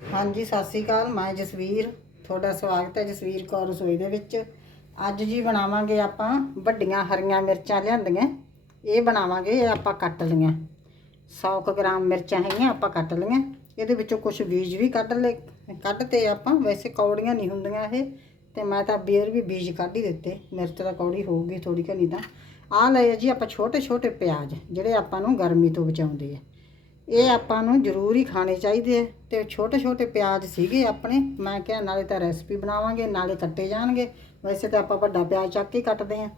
ਹਾਂਜੀ, ਸਤਿ ਸ੍ਰੀ ਅਕਾਲ, ਮੈਂ ਜਸਵੀਰ। ਤੁਹਾਡਾ ਸਵਾਗਤ ਹੈ ਜਸਵੀਰ ਕੌਰ ਰਸੋਈ ਦੇ ਵਿੱਚ। ਅੱਜ ਜੀ ਬਣਾਵਾਂਗੇ ਆਪਾਂ ਵੱਡੀਆਂ ਹਰੀਆਂ ਮਿਰਚਾਂ ਲਿਆਂਦੀਆਂ। ਇਹ ਬਣਾਵਾਂਗੇ, ਇਹ ਆਪਾਂ ਕੱਟ ਲਈਆਂ। 100 ਕੁ ਗ੍ਰਾਮ ਮਿਰਚਾਂ ਹੈਗੀਆਂ, ਆਪਾਂ ਕੱਟ ਲਈਆਂ। ਇਹਦੇ ਵਿੱਚੋਂ ਕੁਝ ਬੀਜ ਵੀ ਕੱਢ ਲਏ। ਕੱਢ ਤੇ ਆਪਾਂ, ਵੈਸੇ ਕੌੜੀਆਂ ਨਹੀਂ ਹੁੰਦੀਆਂ ਇਹ। ਤੇ ਮੈਂ ਤਾਂ ਬੇਰ ਵੀ ਬੀਜ ਕੱਢ ਹੀ ਦਿੱਤੇ। ਮਿਰਚ ਤਾਂ ਕੌੜੀ ਹੋਊਗੀ ਥੋੜੀ ਘਣੀ ਤਾਂ। ਆਹ ਲਏ ਜੀ ਆਪਾਂ ਛੋਟੇ ਛੋਟੇ ਪਿਆਜ਼, ਜਿਹੜੇ ਆਪਾਂ ਨੂੰ ਗਰਮੀ ਤੋਂ ਬਚਾਉਂਦੇ ਆ। ਇਹ ਆਪਾਂ ਨੂੰ ਜ਼ਰੂਰੀ ਖਾਣੇ ਚਾਹੀਦੇ ਆ। ਤੇ ਛੋਟੇ ਛੋਟੇ ਪਿਆਜ਼ ਸੀਗੇ ਆਪਣੇ, ਮੈਂ ਕਿਹਾ ਨਾਲੇ ਤਾਂ ਰੈਸਪੀ ਬਣਾਵਾਂਗੇ, ਨਾਲੇ ਕੱਟੇ ਜਾਣਗੇ। ਵੈਸੇ ਤਾਂ ਆਪਾਂ ਵੱਡਾ ਪਿਆਜ਼ ਚੱਕ ਕੇ ਕੱਟਦੇ ਆ।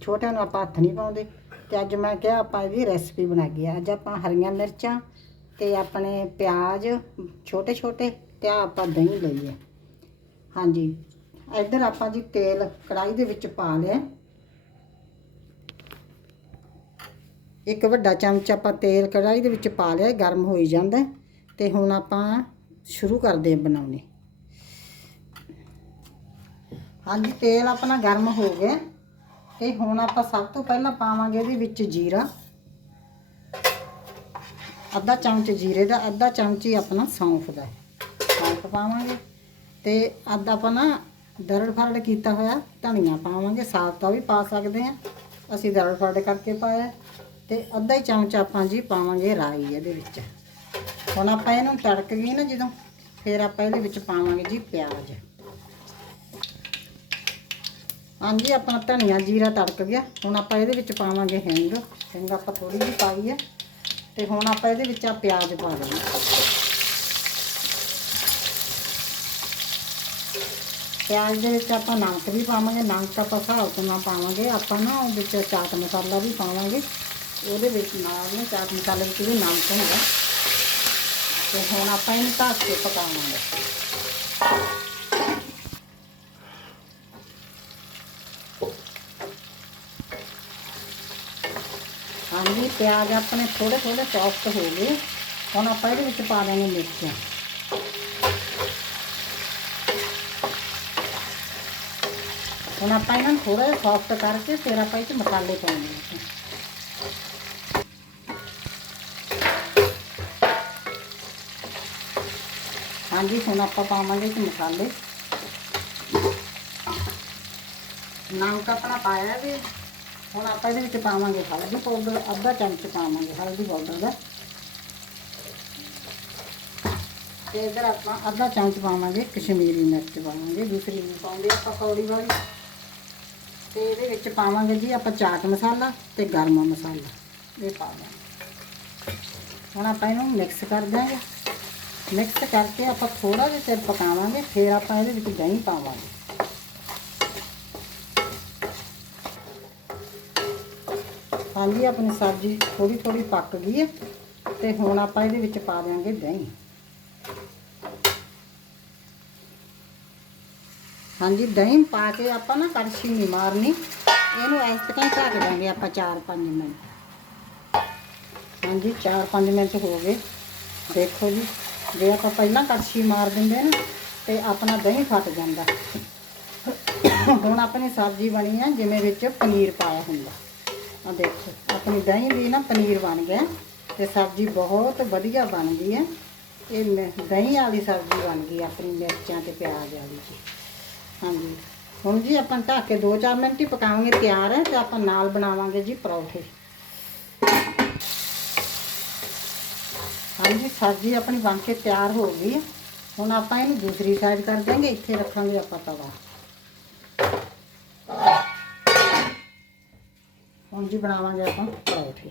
ਛੋਟਿਆਂ ਨੂੰ ਆਪਾਂ ਹੱਥ ਨਹੀਂ ਪਾਉਂਦੇ। ਤੇ ਅੱਜ ਮੈਂ ਕਿਹਾ ਆਪਾਂ ਇਹਦੀ ਰੈਸਪੀ ਬਣਾਈਏ ਅੱਜ ਆਪਾਂ ਹਰੀਆਂ ਮਿਰਚਾਂ ਤੇ ਆਪਣੇ ਪਿਆਜ਼ ਛੋਟੇ ਛੋਟੇ ਤੇ ਆਹ ਆਪਾਂ ਦਹੀਂ ਲਈ ਹਾਂਜੀ, ਇੱਧਰ ਆਪਾਂ ਜੀ ਤੇਲ ਕੜਾਈ ਦੇ ਵਿੱਚ ਪਾ ਲਿਆ। ਇੱਕ ਵੱਡਾ ਚਮਚ ਆਪਾਂ ਤੇਲ ਕੜਾਈ ਦੇ ਵਿੱਚ ਪਾ ਲਿਆ ਗਰਮ ਹੋਈ ਜਾਂਦਾ ਹੈ। ਤੇ ਹੁਣ ਆਪਾਂ ਸ਼ੁਰੂ ਕਰਦੇ ਹਾਂ ਬਣਾਉਣੇ। ਹਾਂਜੀ, ਤੇਲ ਆਪਣਾ ਗਰਮ ਹੋ ਗਿਆ ਤੇ ਹੁਣ ਆਪਾਂ ਸਭ ਤੋਂ ਪਹਿਲਾਂ ਪਾਵਾਂਗੇ ਇਹਦੇ ਵਿੱਚ ਜੀਰਾ। ਅੱਧਾ ਚਮਚ ਜੀਰੇ ਦਾ, ਅੱਧਾ ਚਮਚ ਹੀ ਆਪਣਾ ਸੌਂਫ ਦਾ। ਸੌਂਫ ਪਾਵਾਂਗੇ ਤੇ ਅੱਧਾ ਆਪਾਂ ਨਾ ਦਰੜ ਫਰੜ ਕੀਤਾ ਹੋਇਆ ਧਨੀਆ ਪਾਵਾਂਗੇ ਸਾਬਤਾ ਵੀ ਪਾ ਸਕਦੇ ਆ ਅਸੀਂ ਦਰੜ ਫਰੜ ਕਰਕੇ ਪਾਇਆ ਤੇ ਅੱਧਾ ਹੀ ਚਮਚ ਆਪਾਂ ਜੀ ਪਾਵਾਂਗੇ ਰਾਈ ਇਹਦੇ ਵਿੱਚ। ਹੁਣ ਆਪਾਂ ਇਹਨੂੰ ਤੜਕ ਗਈ ਨਾ ਜਦੋਂ, ਫਿਰ ਆਪਾਂ ਇਹਦੇ ਵਿੱਚ ਪਾਵਾਂਗੇ ਜੀ ਪਿਆਜ਼। ਹਾਂਜੀ, ਆਪਣਾ ਧਨੀਆ ਜੀਰਾ ਤੜਕ ਗਿਆ। ਹੁਣ ਆਪਾਂ ਇਹਦੇ ਵਿੱਚ ਪਾਵਾਂਗੇ ਹਿੰਗ। ਹਿੰਗ ਆਪਾਂ ਥੋੜੀ ਜਿਹੀ ਪਾਈ ਹੈ ਤੇ ਹੁਣ ਆਪਾਂ ਇਹਦੇ ਵਿੱਚ ਆ ਪਿਆਜ਼ ਪਾ ਦੇਣਾ। ਪਿਆਜ਼ ਦੇ ਵਿੱਚ ਆਪਾਂ ਨਮਕ ਵੀ ਪਾਵਾਂਗੇ। ਨਮਕ ਆਪਾਂ ਹਿਸਾਬ ਤੋਂ ਨਾ ਪਾਵਾਂਗੇ। ਆਪਾਂ ਨਾ ਉਹ ਵਿੱਚ ਚਾਟ ਮਸਾਲਾ ਵੀ ਪਾਵਾਂਗੇ। ਉਹਦੇ ਵਿੱਚ ਨਾਲ ਨਾ ਚਾਟ ਮਸਾਲੇ ਵਿੱਚ ਵੀ ਨਮਕ ਹੁੰਦਾ। ਤੇ ਹੁਣ ਆਪਾਂ ਇਹਨੂੰ ਢੱਕ ਕੇ ਪਕਾਵਾਂਗੇ। ਹਾਂਜੀ, ਪਿਆਜ਼ ਆਪਣੇ ਥੋੜੇ ਥੋੜੇ ਸੌਫਟ ਹੋ ਗਏ। ਹੁਣ ਆਪਾਂ ਇਹਦੇ ਵਿੱਚ ਪਾ ਦੇਣੇ ਮਿਰਚਾਂ। ਹੁਣ ਆਪਾਂ ਇਹਨਾਂ ਨੂੰ ਥੋੜਾ ਜਿਹਾ ਸੌਫਟ ਕਰਕੇ ਫਿਰ ਆਪਾਂ ਇਹ 'ਚ ਮਸਾਲੇ ਪਾਉਣੇ ਆ। ਹਾਂਜੀ ਹੁਣ ਆਪਾਂ ਪਾਵਾਂਗੇ ਇਹ ਮਸਾਲੇ। ਨਮਕ ਆਪਣਾ ਪਾਇਆ ਵੀ ਹੁਣ ਆਪਾਂ ਇਹਦੇ ਵਿੱਚ ਪਾਵਾਂਗੇ ਹਲਦੀ ਪਾਊਡਰ, ਅੱਧਾ ਚਮਚ ਪਾਵਾਂਗੇ ਹਲਦੀ ਪਾਊਡਰ ਦਾ। ਤੇ ਇਧਰ ਆਪਾਂ ਅੱਧਾ ਚਮਚ ਪਾਵਾਂਗੇ ਕਸ਼ਮੀਰੀ ਮਿਰਚ ਪਾਵਾਂਗੇ, ਦੂਸਰੀ ਨਹੀਂ ਪਾਉਂਦੇ ਆਪਾਂ ਕੌੜੀ ਵਾਲੀ। ਤੇ ਇਹਦੇ ਵਿੱਚ ਪਾਵਾਂਗੇ ਜੀ ਆਪਾਂ ਚਾਟ ਮਸਾਲਾ ਤੇ ਗਰਮ ਮਸਾਲਾ, ਇਹ ਪਾ ਦਾਂਗੇ ਹੁਣ ਆਪਾਂ ਇਹਨੂੰ ਮਿਕਸ ਕਰ ਦਾਂਗੇ ਮਿਕਸ ਕਰਕੇ ਆਪਾਂ ਥੋੜਾ ਜਿਹਾ ਚਿਰ ਪਕਾਵਾਂਗੇ, ਫਿਰ ਆਪਾਂ ਇਹਦੇ ਵਿੱਚ ਦਹੀਂ ਪਾਵਾਂਗੇ। ਹਾਂਜੀ ਆਪਣੀ ਸਬਜ਼ੀ ਥੋੜੀ ਥੋੜੀ ਪੱਕ ਗਈ ਹੈ ਤੇ ਹੁਣ ਆਪਾਂ ਇਹਦੇ ਵਿੱਚ ਪਾ ਦਿਆਂਗੇ ਦਹੀਂ। ਹਾਂਜੀ, ਦਹੀਂ ਪਾ ਕੇ ਆਪਾਂ ਨਾ ਕੜਛੀ ਨਹੀਂ ਮਾਰਨੀ। ਇਹਨੂੰ ਇਸ ਤਰ੍ਹਾਂ ਹੀ ਢੱਕ ਦਾਂਗੇ ਆਪਾਂ 4-5 ਮਿੰਟ। ਹਾਂਜੀ 4-5 ਮਿੰਟ ਹੋ ਗਏ। ਦੇਖੋ ਜੀ। ਜੇ ਆਪਾਂ ਪਹਿਲਾਂ ਕੜਛੀ ਮਾਰ ਦਿੰਦੇ ਨਾ, ਤੇ ਆਪਣਾ ਦਹੀਂ ਫਟ ਜਾਂਦਾ। ਹੁਣ ਆਪਣੀ ਸਬਜ਼ੀ ਬਣੀ ਹੈ ਜਿਵੇਂ ਵਿੱਚ ਪਨੀਰ ਪਾਇਆ ਹੁੰਦਾ। ਆ ਦੇਖੋ, ਆਪਣੀ ਦਹੀਂ ਦੀ ਨਾ ਪਨੀਰ ਬਣ ਗਿਆ, ਤੇ ਸਬਜ਼ੀ ਬਹੁਤ ਵਧੀਆ ਬਣ ਗਈ ਹੈ ਇਹ ਮ- ਦਹੀਂ ਵਾਲੀ ਸਬਜ਼ੀ ਬਣ ਗਈ ਆਪਣੀ ਮਿਰਚਾਂ ਤੇ ਪਿਆਜ਼ ਵਾਲੀ ਜੀ। ਹਾਂਜੀ। ਹੁਣ ਜੀ ਆਪਾਂ ਢੱਕ ਕੇ 2-4 ਮਿੰਟ ਹੀ ਪਕਾਵਾਂਗੇ ਤਿਆਰ ਹੈ ਤੇ ਆਪਾਂ ਨਾਲ ਬਣਾਵਾਂਗੇ ਜੀ ਪਰੌਠੇ। ਹਾਂਜੀ, ਸਬਜ਼ੀ ਆਪਣੀ ਬਣ ਕੇ ਤਿਆਰ ਹੋ ਗਈ ਹੈ ਹੁਣ ਆਪਾਂ ਇਹਨੂੰ ਦੂਸਰੀ ਸਾਈਡ ਕਰ ਦਾਂਗੇ ਇੱਥੇ ਰੱਖਾਂਗੇ ਆਪਾਂ ਤਵਾ। ਹੁਣ ਜੀ ਬਣਾਵਾਂਗੇ ਆਪਾਂ ਪਰੌਠੇ।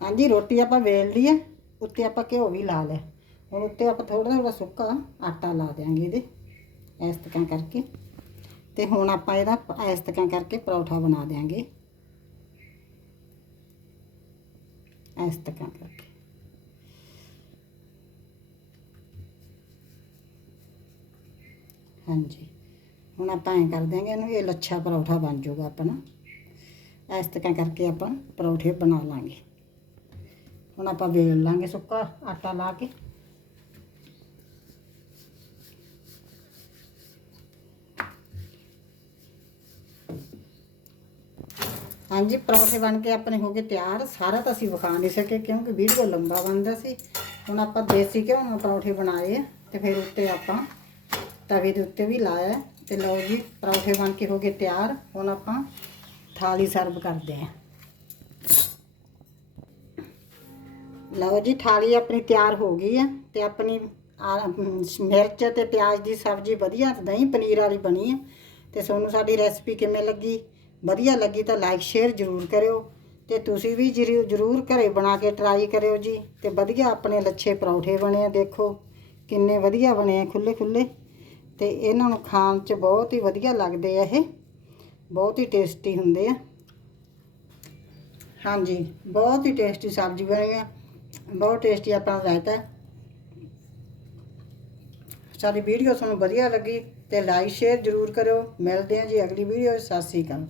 ਹਾਂਜੀ, ਰੋਟੀ ਆਪਾਂ ਵੇਲ ਲਈ ਹੈ ਉੱਤੇ ਆਪਾਂ ਘਿਓ ਵੀ ਲਾ ਲਿਆ। ਹੁਣ ਉੱਤੇ ਆਪਾਂ ਥੋੜਾ ਥੋੜਾ ਸੁੱਕਾ ਆਟਾ ਲਾ ਦਿਆਂਗੇ ਇਹਦੇ, ਇਸ ਤਰ੍ਹਾਂ ਕਰਕੇ। ਤੇ ਹੁਣ ਆਪਾਂ ਇਹਦਾ ਇਸ ਤਰ੍ਹਾਂ ਕਰਕੇ ਪਰੌਠਾ ਬਣਾ ਦਿਆਂਗੇ। ਇਸ ਤਰ੍ਹਾਂ ਕਰਕੇ ਹਾਂਜੀ ਹੁਣ ਆਪਾਂ ਐਂ ਕਰ ਦਿਆਂਗੇ ਇਹਨੂੰ ਇਹ ਲੱਛਾ ਪਰੌਠਾ ਬਣ ਜਾਊਗਾ ਆਪਣਾ ਇਸ ਤਰ੍ਹਾਂ ਕਰਕੇ ਆਪਾਂ ਪਰੌਠੇ ਬਣਾ ਲਾਂਗੇ ਹੁਣ ਆਪਾਂ ਵੇਲ ਲਾਂਗੇ ਸੁੱਕਾ ਆਟਾ ਲਾ ਕੇ ਹਾਂਜੀ, ਪਰੌਂਠੇ ਬਣ ਕੇ ਆਪਣੇ ਹੋ ਗਏ ਤਿਆਰ। ਸਾਰਾ ਤਾਂ ਅਸੀਂ ਵਿਖਾ ਨਹੀਂ ਸਕੇ ਕਿਉਂਕਿ ਵੀਡੀਓ ਲੰਬਾ ਬਣਦਾ ਸੀ। ਹੁਣ ਆਪਾਂ ਦੇਸੀ ਘਿਓ ਨਾਲ ਪਰੌਂਠੇ ਬਣਾਏ ਆ ਤੇ ਫਿਰ ਉੱਤੇ ਆਪਾਂ ਤਵੇ ਦੇ ਉੱਤੇ ਵੀ ਲਾਇਆ। ਤੇ ਲਓ ਜੀ, ਪਰੌਂਠੇ ਬਣ ਕੇ ਹੋ ਗਏ ਤਿਆਰ। ਹੁਣ ਆਪਾਂ ਥਾਲੀ ਸਰਵ ਕਰਦੇ ਹਾਂ। ਲਓ ਜੀ, ਥਾਲੀ ਆਪਣੀ ਤਿਆਰ ਹੋ ਗਈ ਹੈ ਤੇ ਆਪਣੀ ਮਿਰਚ ਤੇ ਪਿਆਜ਼ ਦੀ ਸਬਜ਼ੀ ਵਧੀਆ ਦਹੀਂ ਪਨੀਰ ਵਾਲੀ ਬਣੀ ਆ। ਤੇ ਤੁਹਾਨੂੰ ਸਾਡੀ ਰੈਸਪੀ ਕਿਵੇਂ ਲੱਗੀ? ਵਧੀਆ ਲੱਗੀ ਤਾਂ ਲਾਈਕ ਸ਼ੇਅਰ ਜ਼ਰੂਰ ਕਰਿਓ ਤੇ ਤੁਸੀਂ ਵੀ ਜ਼ਰੂ- ਜ਼ਰੂਰ ਘਰੇ ਬਣਾ ਕੇ ਟਰਾਈ ਕਰਿਓ ਜੀ ਤੇ ਵਧੀਆ ਆਪਣੇ ਲੱਛੇ ਪਰੌਂਠੇ ਬਣੇ ਆ, ਦੇਖੋ ਕਿੰਨੇ ਵਧੀਆ ਬਣੇ ਆ ਖੁੱਲੇ ਖੁੱਲੇ ਤੇ ਇਹਨਾਂ ਨੂੰ ਖਾਣ 'ਚ ਬਹੁਤ ਹੀ ਵਧੀਆ ਲੱਗਦੇ ਆ ਇਹ, ਬਹੁਤ ਹੀ ਟੇਸਟੀ ਹੁੰਦੇ ਆ। ਹਾਂਜੀ, ਬਹੁਤ ਹੀ ਟੇਸਟੀ ਸਬਜ਼ੀ ਬਣੀ ਆ, ਬਹੁਤ ਟੇਸਟੀ ਆਪਣਾ ਰਾਇਤਾ। ਸਾਡੀ ਵੀਡੀਓ ਤੁਹਾਨੂੰ ਵਧੀਆ ਲੱਗੀ ਤੇ ਲਾਈਕ ਸ਼ੇਅਰ ਜ਼ਰੂਰ ਕਰਿਓ, ਮਿਲਦੇ ਹਾਂ ਜੀ ਅਗਲੀ ਵੀਡੀਓ ਸਤਿ ਸ੍ਰੀ ਅਕਾਲ।